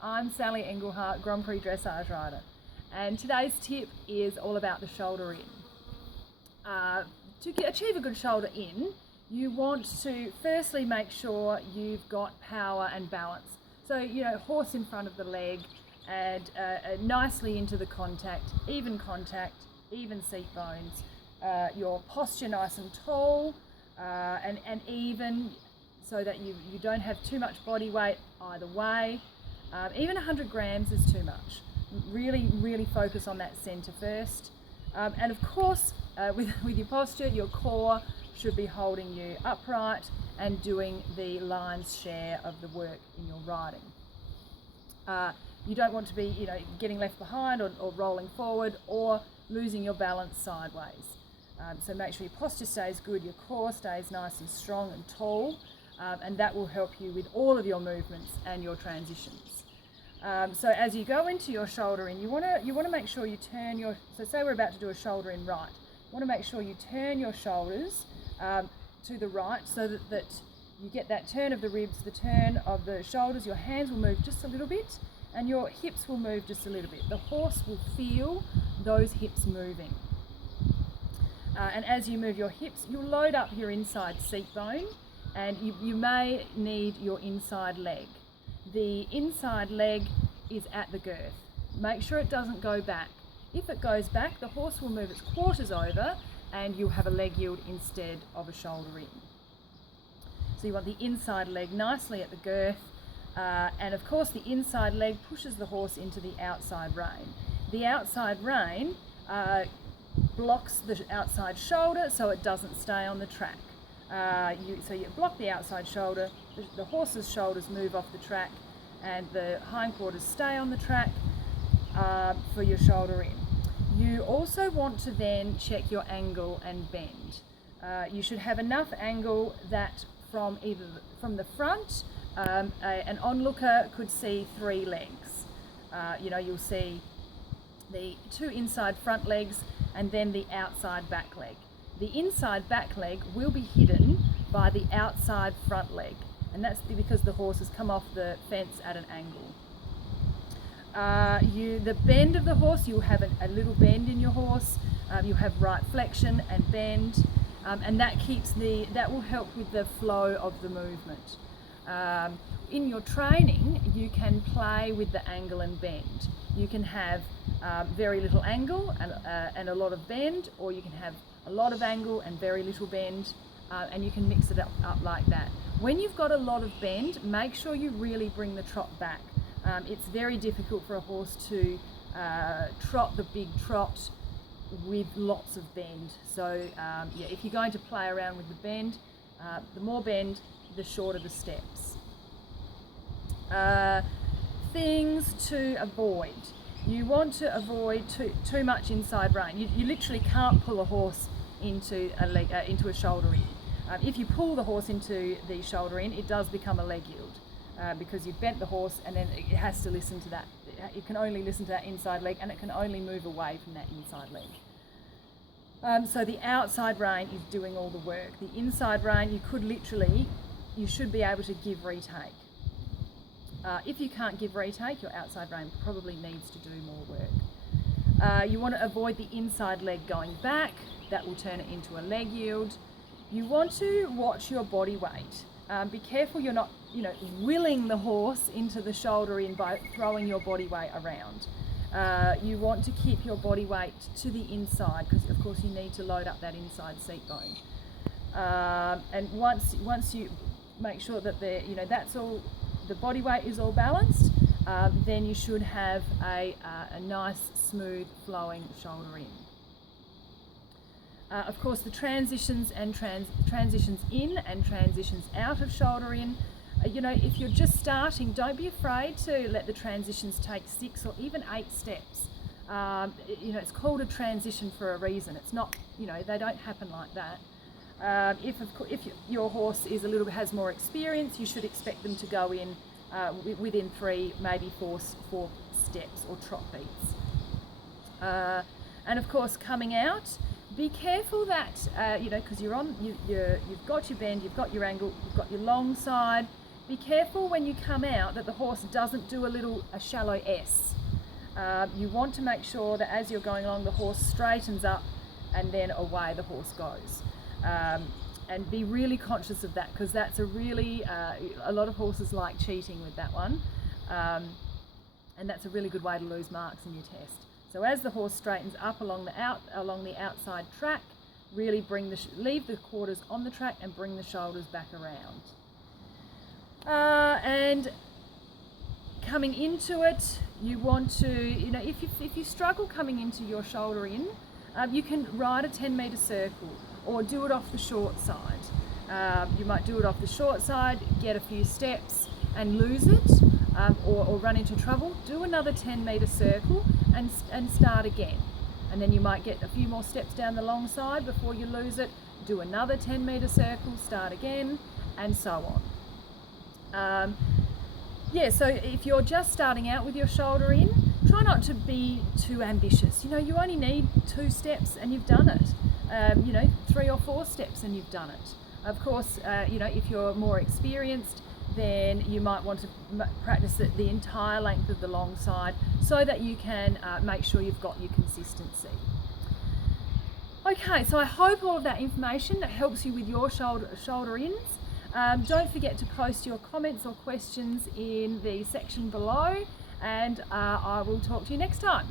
I'm Sally Engelhardt, Grand Prix Dressage rider, and today's tip is all about the shoulder in. To achieve a good shoulder in, you want to firstly make sure you've got power and balance. So, horse in front of the leg and nicely into the contact, even seat bones, your posture nice and tall and even, so that you don't have too much body weight either way. Even 100 grams is too much. Really focus on that centre first. And of course, with your posture, your core should be holding you upright and doing the lion's share of the work in your riding. You don't want to be, getting left behind or rolling forward or losing your balance sideways. So make sure your posture stays good, your core stays nice and strong and tall, and that will help you with all of your movements and your transitions. So as you go into your shoulder in, you want to make sure you turn your, so say we're about to do a shoulder in right, you want to make sure you turn your shoulders to the right so that you get that turn of the ribs, the turn of the shoulders, your hands will move just a little bit and your hips will move just a little bit. The horse will feel those hips moving. And as you move your hips, you'll load up your inside seat bone and you may need your inside leg. The inside leg is at the girth. Make sure it doesn't go back. If it goes back, the horse will move its quarters over and you'll have a leg yield instead of a shoulder in. So you want the inside leg nicely at the girth, and of course the inside leg pushes the horse into the outside rein. The outside rein blocks the outside shoulder so it doesn't stay on the track. So you block the outside shoulder, the horse's shoulders move off the track and the hindquarters stay on the track for your shoulder in. You also want to then check your angle and bend. You should have enough angle that from the front, an onlooker could see 3 legs. You'll see the 2 inside front legs and then the outside back leg. The inside back leg will be hidden by the outside front leg, and that's because the horse has come off the fence at an angle. The bend of the horse, you'll have a little bend in your horse, you'll have right flexion and bend, and that will help with the flow of the movement. In your training, you can play with the angle and bend. You can have very little angle and a lot of bend, or you can have a lot of angle and very little bend, and you can mix it up like that. When you've got a lot of bend, make sure you really bring the trot back. It's very difficult for a horse to trot the big trot with lots of bend. So if you're going to play around with the bend, the more bend, the shorter the steps. Things to avoid. You want to avoid too much inside rein. You literally can't pull a horse into a shoulder in. If you pull the horse into the shoulder in, it does become a leg yield because you've bent the horse and then it has to listen to that. It can only listen to that inside leg and it can only move away from that inside leg. So the outside rein is doing all the work. The inside rein, you should be able to give retake. If you can't give retake, your outside rein probably needs to do more work. You want to avoid the inside leg going back. That will turn it into a leg yield. You want to watch your body weight. Be careful you're not, willing the horse into the shoulder in by throwing your body weight around. You want to keep your body weight to the inside because, of course, you need to load up that inside seat bone. And once you make sure that that's all, the body weight is all balanced, then you should have a nice, smooth, flowing shoulder in. Of course, the transitions and transitions in and transitions out of shoulder in. If you're just starting, don't be afraid to let the transitions take 6 or even 8 steps. It's called a transition for a reason. It's not, they don't happen like that. If your horse has more experience, you should expect them to go in within 3, maybe 4 steps or trot beats. And of course, coming out, be careful that because you've got your bend, you've got your angle, you've got your long side, Be careful when you come out that the horse doesn't do a shallow S. You want to make sure that as you're going along, the horse straightens up and then away the horse goes. And be really conscious of that, because that's a lot of horses like cheating with that one. And that's a really good way to lose marks in your test. So as the horse straightens up along the outside track, really leave the quarters on the track and bring the shoulders back around. And coming into it, you want to, if you struggle coming into your shoulder in, you can ride a 10-metre circle or do it off the short side. You might do it off the short side, get a few steps and lose it, or run into trouble. Do another 10-metre circle and start again. And then you might get a few more steps down the long side before you lose it. Do another 10-metre circle, start again, and so on. So if you're just starting out with your shoulder in, try not to be too ambitious. You only need 2 steps and you've done it. 3 or 4 steps and you've done it. Of course, if you're more experienced, then you might want to practice it the entire length of the long side so that you can make sure you've got your consistency. Okay, so I hope all of that information helps you with your shoulder ins. Don't forget to post your comments or questions in the section below, and I will talk to you next time.